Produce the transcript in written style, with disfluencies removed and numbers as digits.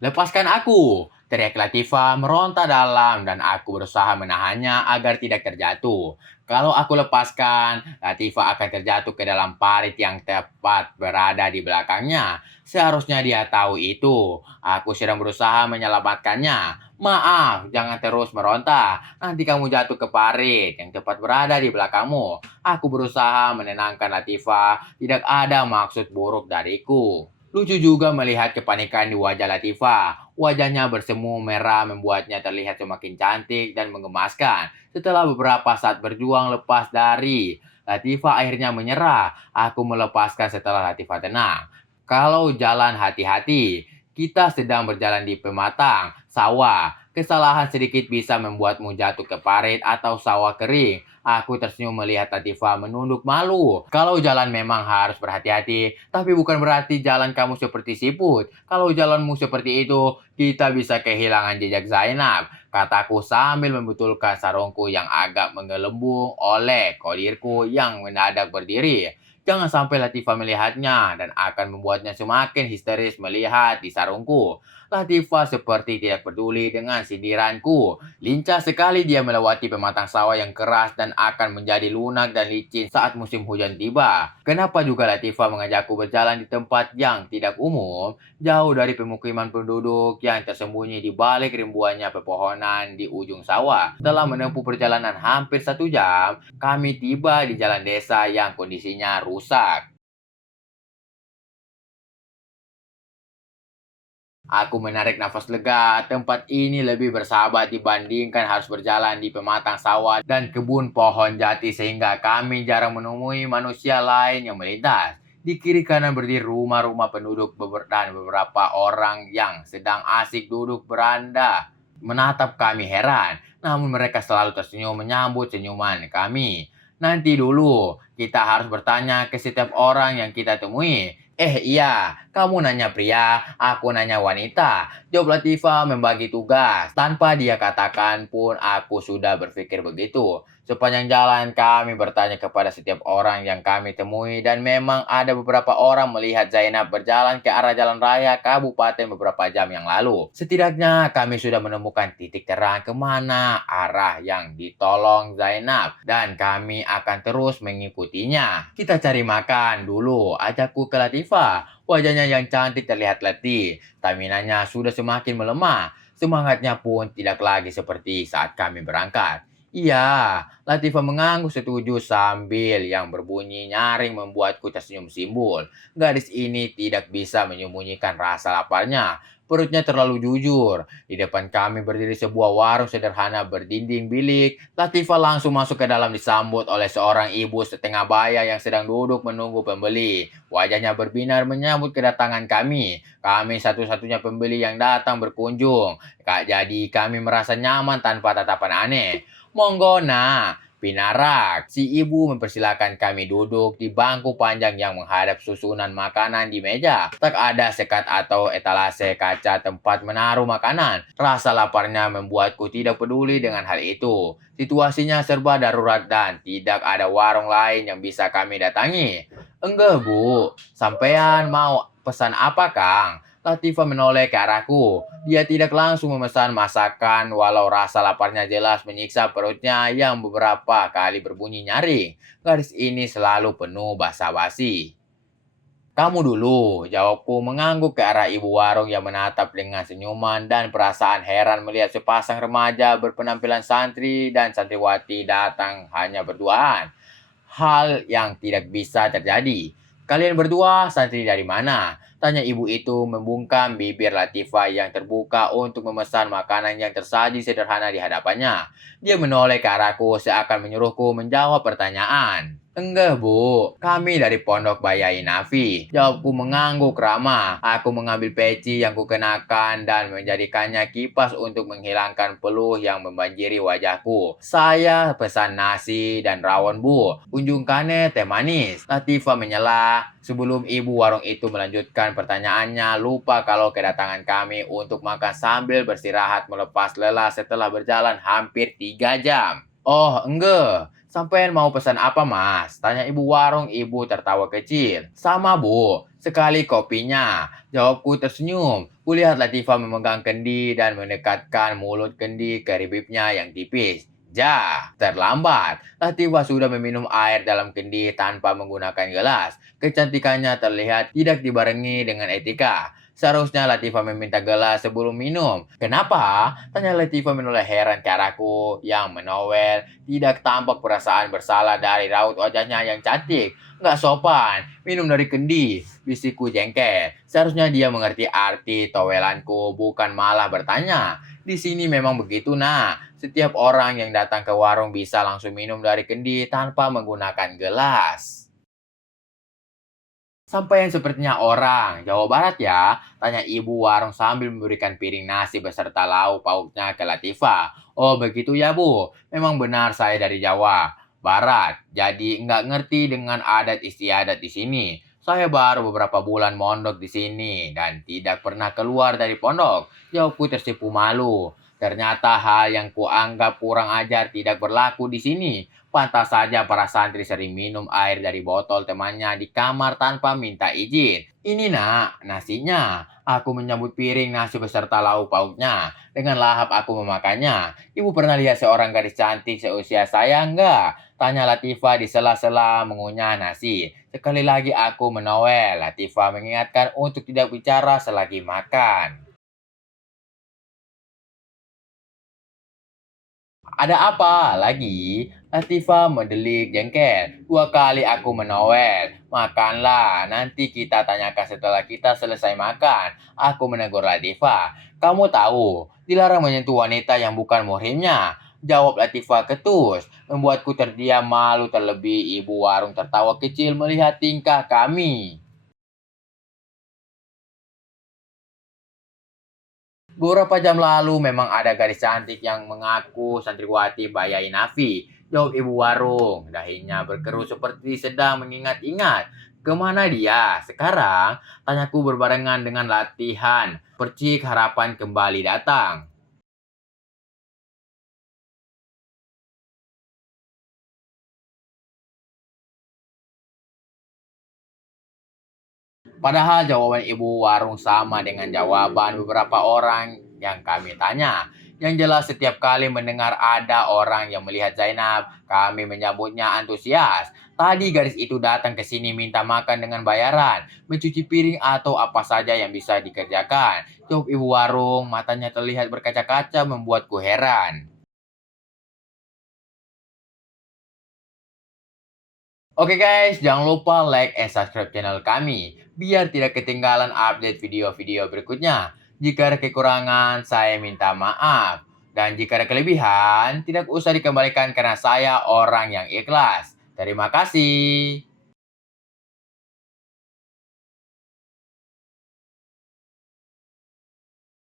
"Lepaskan aku!" teriak Latifa meronta dalam dan aku berusaha menahannya agar tidak terjatuh. Kalau aku lepaskan, Latifa akan terjatuh ke dalam parit yang tepat berada di belakangnya. Seharusnya dia tahu itu. Aku sedang berusaha menyelamatkannya. "Maaf, jangan terus meronta. Nanti kamu jatuh ke parit yang tepat berada di belakangmu." Aku berusaha menenangkan Latifa. Tidak ada maksud buruk dariku. Lucu juga melihat kepanikan di wajah Latifa. Wajahnya bersemu merah membuatnya terlihat semakin cantik dan menggemaskan. Setelah beberapa saat berjuang lepas dari Latifa akhirnya menyerah. Aku melepaskan setelah Latifa tenang. Kalau jalan hati-hati, kita sedang berjalan di pematang, sawah. Kesalahan sedikit bisa membuatmu jatuh ke parit atau sawah kering. Aku tersenyum melihat Latifa menunduk malu. Kalau jalan memang harus berhati-hati, tapi bukan berarti jalan kamu seperti siput. Kalau jalanmu seperti itu, kita bisa kehilangan jejak Zainab, kataku sambil membetulkan sarungku yang agak menggelembung oleh kolirku yang mendadak berdiri. Jangan sampai Latifa melihatnya dan akan membuatnya semakin histeris melihat di sarungku. Latifa seperti tidak peduli dengan sindiranku. Lincah sekali dia melewati pematang sawah yang keras dan akan menjadi lunak dan licin saat musim hujan tiba. Kenapa juga Latifa mengajakku berjalan di tempat yang tidak umum, jauh dari pemukiman penduduk yang tersembunyi di balik rimbuannya pepohonan di ujung sawah. Setelah menempuh perjalanan hampir 1 jam, kami tiba di jalan desa yang kondisinya rusak. Aku menarik nafas lega. Tempat ini lebih bersahabat dibandingkan harus berjalan di pematang sawah dan kebun pohon jati sehingga kami jarang menemui manusia lain yang melintas. Di kiri kanan berdiri rumah-rumah penduduk dan beberapa orang yang sedang asik duduk beranda menatap kami heran. Namun mereka selalu tersenyum menyambut senyuman kami. "Nanti dulu, kita harus bertanya ke setiap orang yang kita temui." Iya, kamu nanya pria, aku nanya wanita. Jawab Latifa membagi tugas. Tanpa dia katakan pun aku sudah berpikir begitu. Sepanjang jalan kami bertanya kepada setiap orang yang kami temui dan memang ada beberapa orang melihat Zainab berjalan ke arah jalan raya kabupaten beberapa jam yang lalu. Setidaknya kami sudah menemukan titik terang kemana arah yang ditolong Zainab dan kami akan terus mengikutinya. "Kita cari makan dulu," ajakku ke Latifa. Wajahnya yang cantik terlihat letih. Staminanya sudah semakin melemah. Semangatnya pun tidak lagi seperti saat kami berangkat. "Iya," Latifah mengangguk setuju sambil yang berbunyi nyaring membuatku tersenyum simbol. Gadis ini tidak bisa menyembunyikan rasa laparnya. Perutnya terlalu jujur. Di depan kami berdiri sebuah warung sederhana berdinding bilik. Latifah langsung masuk ke dalam disambut oleh seorang ibu setengah baya yang sedang duduk menunggu pembeli. Wajahnya berbinar menyambut kedatangan kami. Kami satu-satunya pembeli yang datang berkunjung. Jadi kami merasa nyaman tanpa tatapan aneh. "Monggo nak, Pinarak." Si ibu mempersilahkan kami duduk di bangku panjang yang menghadap susunan makanan di meja. Tak ada sekat atau etalase kaca tempat menaruh makanan. Rasa laparnya membuatku tidak peduli dengan hal itu. Situasinya serba darurat dan tidak ada warung lain yang bisa kami datangi. "Enggak, Bu. Sampean mau pesan apa, Kang?" Latifa menoleh ke arahku. Dia tidak langsung memesan masakan walau rasa laparnya jelas menyiksa perutnya yang beberapa kali berbunyi nyaring. Gadis ini selalu penuh basa-basi. "Kamu dulu," jawabku mengangguk ke arah ibu warung yang menatap dengan senyuman dan perasaan heran melihat sepasang remaja berpenampilan santri dan santriwati datang hanya berduaan. Hal yang tidak bisa terjadi. "Kalian berdua santri dari mana?" tanya ibu itu membungkam bibir Latifah yang terbuka untuk memesan makanan yang tersaji sederhana di hadapannya. Dia menoleh ke arahku seakan menyuruhku menjawab pertanyaan. "Enggak, Bu. Kami dari Pondok Bayai Nafi." Jawabku mengangguk ramah. Aku mengambil peci yang kukenakan dan menjadikannya kipas untuk menghilangkan peluh yang membanjiri wajahku. "Saya pesan nasi dan rawon, Bu. Unjukkannya teh manis." Latifa menyela. Sebelum ibu warung itu melanjutkan pertanyaannya, lupa kalau kedatangan kami untuk makan sambil beristirahat melepas lelah setelah berjalan hampir 3 jam. Oh, enggak. Sampean mau pesan apa, Mas? Tanya ibu warung, ibu tertawa kecil. Sama, Bu. Sekali kopinya. Jawabku tersenyum. Kulihat Latifah memegang kendi dan mendekatkan mulut kendi ke bibirnya yang tipis. Ja, terlambat. Latifah sudah meminum air dalam kendi tanpa menggunakan gelas. Kecantikannya terlihat tidak dibarengi dengan etika. Seharusnya Latifah meminta gelas sebelum minum. Kenapa? Tanya Latifah menoleh heran ke arahku yang menowel. Tidak tampak perasaan bersalah dari raut wajahnya yang cantik. Nggak sopan. Minum dari kendi. Bisikku jengkel. Seharusnya dia mengerti arti towelanku, bukan malah bertanya. Di sini memang begitu, nak. Setiap orang yang datang ke warung bisa langsung minum dari kendi tanpa menggunakan gelas. Sampai yang sepertinya orang, Jawa Barat ya, tanya ibu warung sambil memberikan piring nasi beserta lauk pauknya ke Latifah. Oh begitu ya Bu, memang benar saya dari Jawa Barat, jadi nggak ngerti dengan adat istiadat di sini. Saya baru beberapa bulan mondok di sini dan tidak pernah keluar dari pondok. Jawabku tersipu malu. Ternyata hal yang kuanggap kurang ajar tidak berlaku di sini. Pantas saja para santri sering minum air dari botol temannya di kamar tanpa minta izin. Ini nak, nasinya. Aku menyambut piring nasi beserta lauk pauknya. Dengan lahap aku memakannya. Ibu pernah lihat seorang gadis cantik seusia saya enggak? Tanya Latifah di sela-sela mengunyah nasi. Sekali lagi aku menowel. Latifah mengingatkan untuk tidak bicara selagi makan. Ada apa lagi? Latifah mendelik jengkel. Dua kali aku menowel. Makanlah, nanti kita tanyakan setelah kita selesai makan. Aku menegur Latifah. Kamu tahu, dilarang menyentuh wanita yang bukan muhrimnya. Jawab Latifah ketus. Membuatku terdiam malu terlebih ibu warung tertawa kecil melihat tingkah kami. Beberapa jam lalu memang ada gadis cantik yang mengaku santriwati Bayai Nafi. Jawab ibu warung, dahinya berkerut seperti sedang mengingat-ingat. Kemana dia? Sekarang, tanyaku berbarengan dengan latihan. Percik harapan kembali datang. Padahal jawaban ibu warung sama dengan jawaban beberapa orang yang kami tanya. Yang jelas setiap kali mendengar ada orang yang melihat Zainab, kami menyambutnya antusias. Tadi gadis itu datang ke sini minta makan dengan bayaran, mencuci piring atau apa saja yang bisa dikerjakan. Jawab ibu warung, matanya terlihat berkaca-kaca membuatku heran. Oke guys, jangan lupa like and subscribe channel kami biar tidak ketinggalan update video-video berikutnya. Jika ada kekurangan, saya minta maaf. Dan jika ada kelebihan, tidak usah dikembalikan karena saya orang yang ikhlas. Terima kasih.